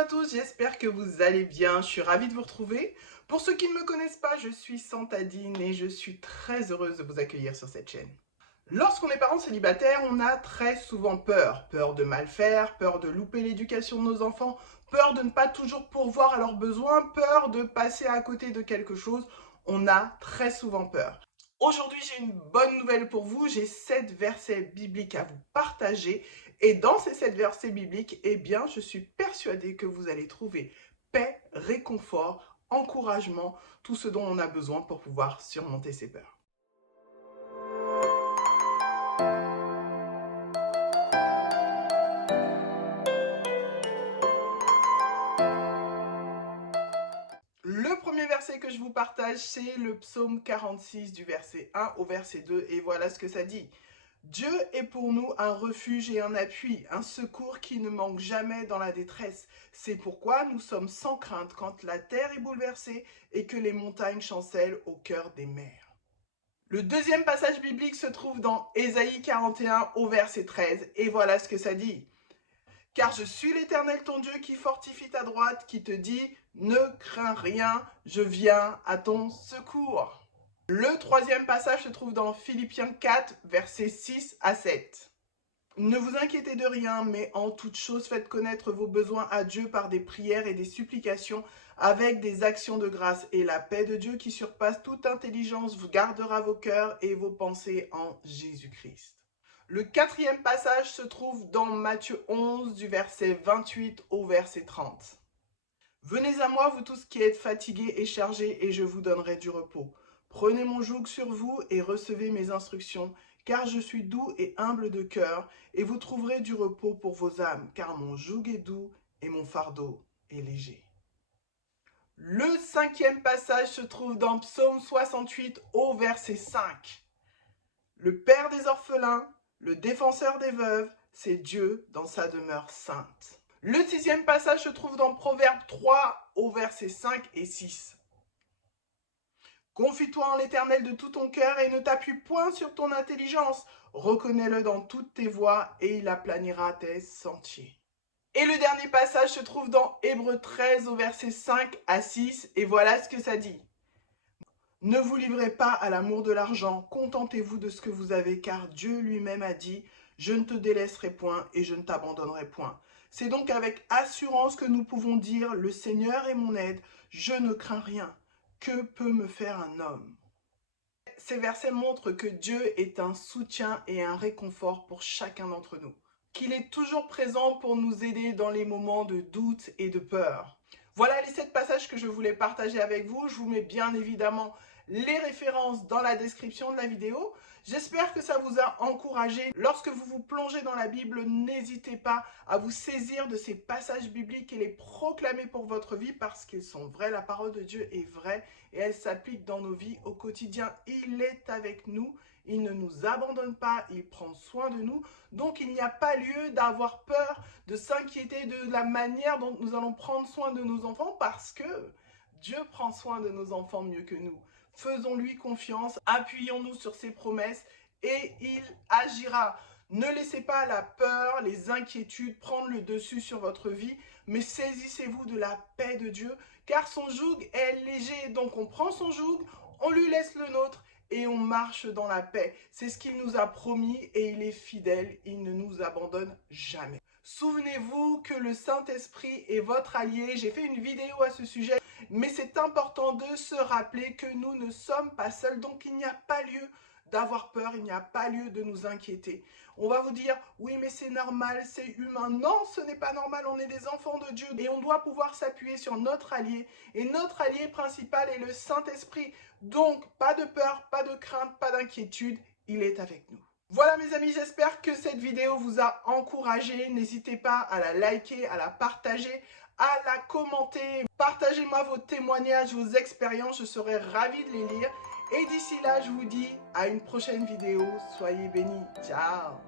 à tous, j'espère que vous allez bien, je suis ravie de vous retrouver. Pour ceux qui ne me connaissent pas, je suis Santadine et je suis très heureuse de vous accueillir sur cette chaîne. Lorsqu'on est parent célibataire, on a très souvent peur. Peur de mal faire, peur de louper l'éducation de nos enfants, peur de ne pas toujours pourvoir à leurs besoins, peur de passer à côté de quelque chose. On a très souvent peur. Aujourd'hui, j'ai une bonne nouvelle pour vous. J'ai 7 versets bibliques à vous partager. Et dans ces 7 versets bibliques, eh bien, je suis persuadée que vous allez trouver paix, réconfort, encouragement, tout ce dont on a besoin pour pouvoir surmonter ses peurs. Le premier verset que je vous partage, c'est le psaume 46 du verset 1 au verset 2. Et voilà ce que ça dit. Dieu est pour nous un refuge et un appui, un secours qui ne manque jamais dans la détresse. C'est pourquoi nous sommes sans crainte quand la terre est bouleversée et que les montagnes chancellent au cœur des mers. Le deuxième passage biblique se trouve dans Ésaïe 41 au verset 13. Et voilà ce que ça dit. Car je suis l'Éternel ton Dieu qui fortifie ta droite, qui te dit « Ne crains rien, je viens à ton secours ». Le troisième passage se trouve dans Philippiens 4, versets 6 à 7. Ne vous inquiétez de rien, mais en toute chose faites connaître vos besoins à Dieu par des prières et des supplications avec des actions de grâce. Et la paix de Dieu qui surpasse toute intelligence vous gardera vos cœurs et vos pensées en Jésus-Christ. Le quatrième passage se trouve dans Matthieu 11 du verset 28 au verset 30. Venez à moi, vous tous qui êtes fatigués et chargés, et je vous donnerai du repos. Prenez mon joug sur vous et recevez mes instructions, car je suis doux et humble de cœur, et vous trouverez du repos pour vos âmes, car mon joug est doux et mon fardeau est léger. Le cinquième passage se trouve dans Psaume 68 au verset 5. Le Père des orphelins, le défenseur des veuves, c'est Dieu dans sa demeure sainte. Le sixième passage se trouve dans Proverbe 3 au verset 5 et 6. Confie-toi en l'Éternel de tout ton cœur et ne t'appuie point sur ton intelligence. Reconnais-le dans toutes tes voies et il aplanira tes sentiers. Et le dernier passage se trouve dans Hébreux 13 au verset 5 à 6 et voilà ce que ça dit. Ne vous livrez pas à l'amour de l'argent, contentez-vous de ce que vous avez, car Dieu lui-même a dit « Je ne te délaisserai point et je ne t'abandonnerai point ». C'est donc avec assurance que nous pouvons dire « Le Seigneur est mon aide, je ne crains rien. Que peut me faire un homme ?» Ces versets montrent que Dieu est un soutien et un réconfort pour chacun d'entre nous, qu'il est toujours présent pour nous aider dans les moments de doute et de peur. Voilà les 7 passages que je voulais partager avec vous. Je vous mets bien évidemment les références dans la description de la vidéo. J'espère que ça vous a encouragé. Lorsque vous vous plongez dans la Bible, n'hésitez pas à vous saisir de ces passages bibliques et les proclamer pour votre vie parce qu'ils sont vrais. La parole de Dieu est vraie et elle s'applique dans nos vies au quotidien. Il est avec nous. Il ne nous abandonne pas, il prend soin de nous. Donc il n'y a pas lieu d'avoir peur, de s'inquiéter de la manière dont nous allons prendre soin de nos enfants parce que Dieu prend soin de nos enfants mieux que nous. Faisons-lui confiance, appuyons-nous sur ses promesses et il agira. Ne laissez pas la peur, les inquiétudes prendre le dessus sur votre vie, mais saisissez-vous de la paix de Dieu, car son joug est léger. Donc on prend son joug, on lui laisse le nôtre et on marche dans la paix. C'est ce qu'il nous a promis et il est fidèle, il ne nous abandonne jamais. Souvenez-vous que le Saint-Esprit est votre allié. J'ai fait une vidéo à ce sujet, mais c'est important de se rappeler que nous ne sommes pas seuls, donc il n'y a pas lieu d'avoir peur, il n'y a pas lieu de nous inquiéter. On va vous dire, oui mais c'est normal, c'est humain. Non, ce n'est pas normal, on est des enfants de Dieu et on doit pouvoir s'appuyer sur notre allié. Et notre allié principal est le Saint-Esprit. Donc, pas de peur, pas de crainte, pas d'inquiétude, il est avec nous. Voilà mes amis, j'espère que cette vidéo vous a encouragé. N'hésitez pas à la liker, à la partager, à la commenter. Partagez-moi vos témoignages, vos expériences, je serai ravie de les lire. Et d'ici là, je vous dis à une prochaine vidéo. Soyez bénis. Ciao!